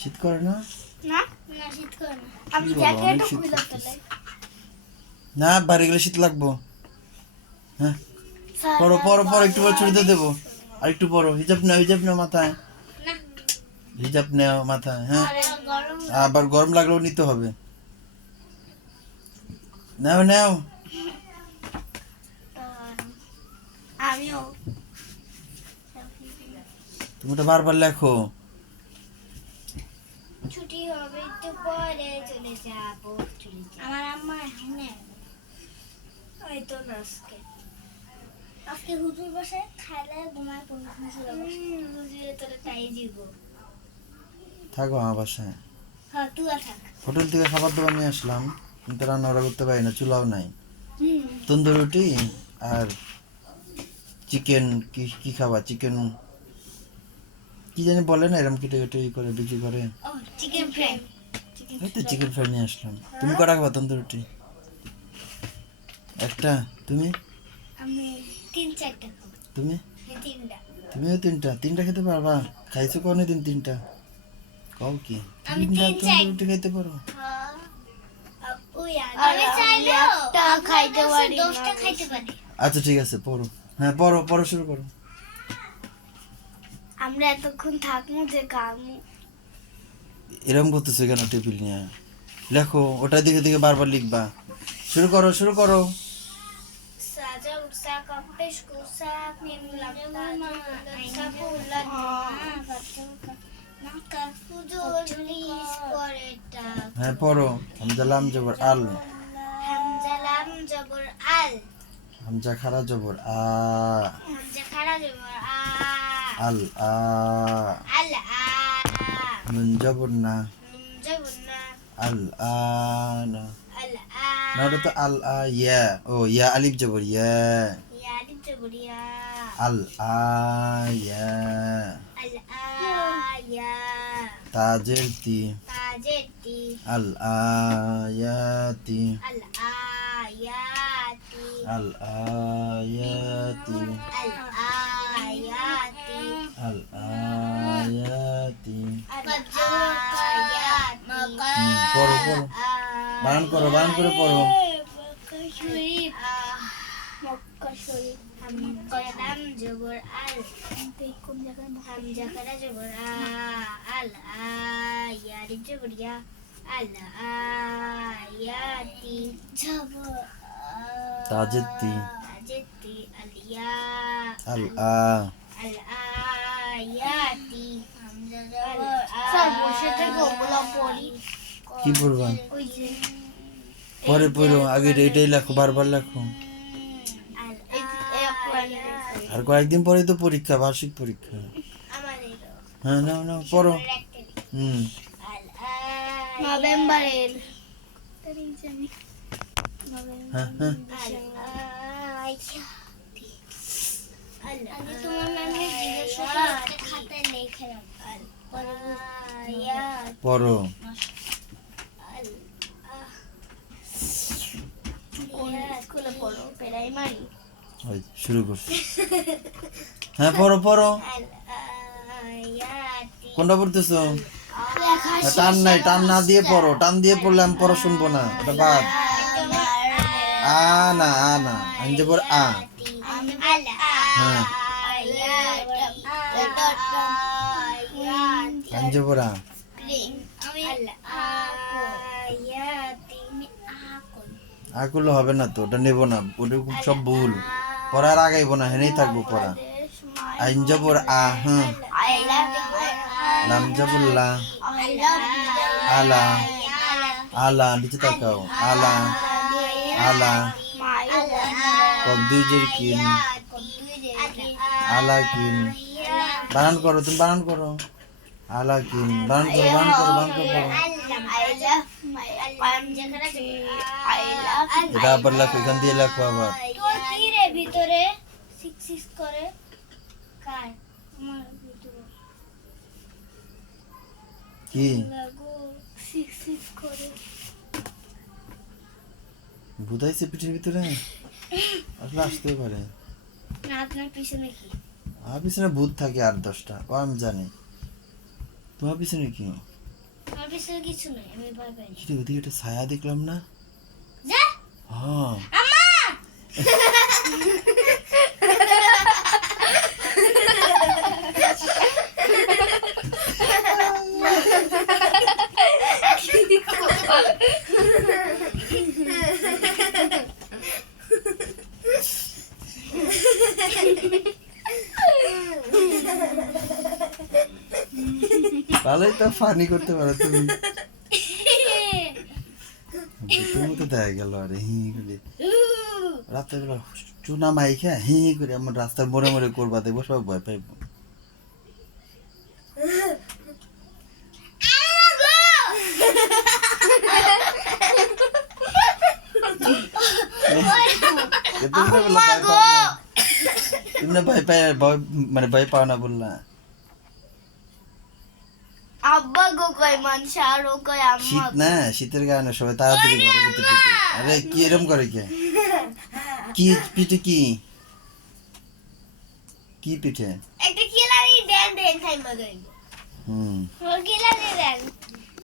শীত করে না? না বাড়ি গেলে শীত লাগবো। হ্যাঁ পরো পরো পরো একটু পরে ছুটিতে দেবো। আর একটু পরো, হিজাব নাও মাথায়, হিজাব নেও মাথায়। হ্যাঁ আবার গরম লাগলেও নিতে হবে। নাও নাও। তুমি তো বারবার লেখো। ছুটি হবে একটু পরে চলে যাবো। আমার আম্মা এখানে হয়তো না আজকে হুজুর বসে খাইলে ঘুমায় পড়বে। হুজুরে তোরে তাই দিব। থাকো আমার বাসায়। হ্যাঁ তুই থাক। হোটেল থেকে খাবার দাবার নিয়ে আসলাম, কিন্তু রান্না করতে পারি না, চুলাও নাই। তন্দুর রুটি আর চিকেন। কি খাবা? চিকেন কি জানি বলে না, এরকম কেটে কেটে করে বিক্রি করে। Chicken fry. এই তো চিকেন ফ্রাই নিয়ে আসলাম। তুমি কটা খাবা তন্দুর রুটি? একটা। তুমি? আমি 3-4টা খাবো। তুমি? 3টা। তুমিও তিনটা খেতে পারবা? খাইছো কোনদিন তিনটা? কও কি আমি তিনটা তন্দুর রুটি খাইতে পারো? আমি চাইলেও 1টা খাইতে পারি, 10টা খাইতে পারি। আচ্ছা ঠিক আছে, পড়ো। হ্যাঁ পড়ো পড়ো, শুরু করো। আমরা এতক্ষণ থাকবো যে কামু। এরকম করতেছো কেন? টেবিল নিয়ে লেখো, ওটা দিকে দিকে বারবার লিখবা। শুরু করো শুরু করো। সাজা উৎসা কপেশ কুসা নিমলাম সাকুলা না কাফুজো লিস করেটা। হ্যাঁ পড়ো। হামজা লাম জবর আল। হামজা লাম জবর আল। হামজা খারা জবর আ। হামজা খাড়া জবর আ। আল আ। আল আ। নুন জবর না। নুন জবর না। আল আনা। আল আ। না ওটা তো আল আ ইয়া। ও ইয়া আলিফ জবর ইয়া। ইয়া আলিফ জবর ইয়া। আল আ ইয়া। আল আ ইয়া। তাজের তি। তাজের তি। আল আয়াতি। আল আয়াতি। আল আয়াতি। আল আয়াতি। আল আয়াতি। পড়ো পড়ো, বানান করো, বানান করে পড়ো। মক্কা শরীফ। হামজা লাম জবর আল। হামজা খাড়া জবর আ। আল আয়া আলিফ জবর ইয়া। আল আয়াতি জবর তাজের তি। তাজের তি। আল ইয়া। আল আ। আল আয়াতি। হামজা জবর আ। স্যার বসে থেকে ওগুলো পড়ি। কি পড়বা? ওই যে পরে পড়ো, আগে এটাই লেখো, বারবার লেখো। আর কয়েকদিন পরে তো পরীক্ষা, বার্ষিক পরীক্ষা। হ্যাঁ নাও নাও পড়ো। নভেম্বরের। হ্যাঁ হ্যাঁ তোমার ম্যামের জিজ্ঞাসা খাতায় লিখে পড়ো। স্কুলে পড়ো প্রাইমারি। ওই শুরু করছি। হ্যাঁ পড়ো পড়ো। কোনটা পড়তেছো? টান নাই, টান না দিয়ে পড়ো। টান দিয়ে পড়লে আমি পড়া শুনবো না, ওটা বাদ। আ না, আ না, আমি যে পড় আ। হ্যাঁ আমি যে পড় আ। আ করলে হবে না তো, ওটা নেবো না, ওটা খুব সব ভুল। পড়ার আগাইবো না, হেনেই থাকবো পড়া। আইন জবর আ। হ্যাঁ লাম জবর লা। আলা। আলা নিচে তাকাও আলা আলা কবদুজের কিন আলা কিন বানান করো তুমি বানান করো আলা কিন বানান করো বানান করো বানান করো এটা আবার লেখো এখান দিয়ে লেখো আবার কি রে ভিতরে সিক্স সিক্স করে কার আমার ভিতরে কি লাগো সিক্স সিক্স করে বুঝাইছে পিঠের ভিতরে আসলে আসতে পারে না আপনার পিছনে কি আমার পিছনে ভূত থাকে 8-10টা ও আমি জানি তোমার পিছনে কি আমার পিছনে কিছু নাই আমি ভয় পাই কি রে, ওদিকে একটা ছায়া দেখলাম না যা হ্যাঁ আম্মা ভালোই তো ফানি করতে পারো তুমি তুমি তো দেখা গেল আরে হি করে রাতের বেলা চুনা মাইখা হি করে আমার রাস্তার মোড়ে মোড়ে করবা দেখবো সব ভয় পাইবো তুমি না ভয় পাই মানে ভয় পাও না বললা আব্বা গো কয় মানুষ আর ও কয় আম্মা শীত না শীতের কারণে সবাই তাড়াতাড়ি ঘরে ভিতরে ঢুকে আরে কি এরম করে কে কি পিঠে কি কি পিঠে একটা কিলারি দেন দেন খাই মগাইবো হুম কিলারি দেন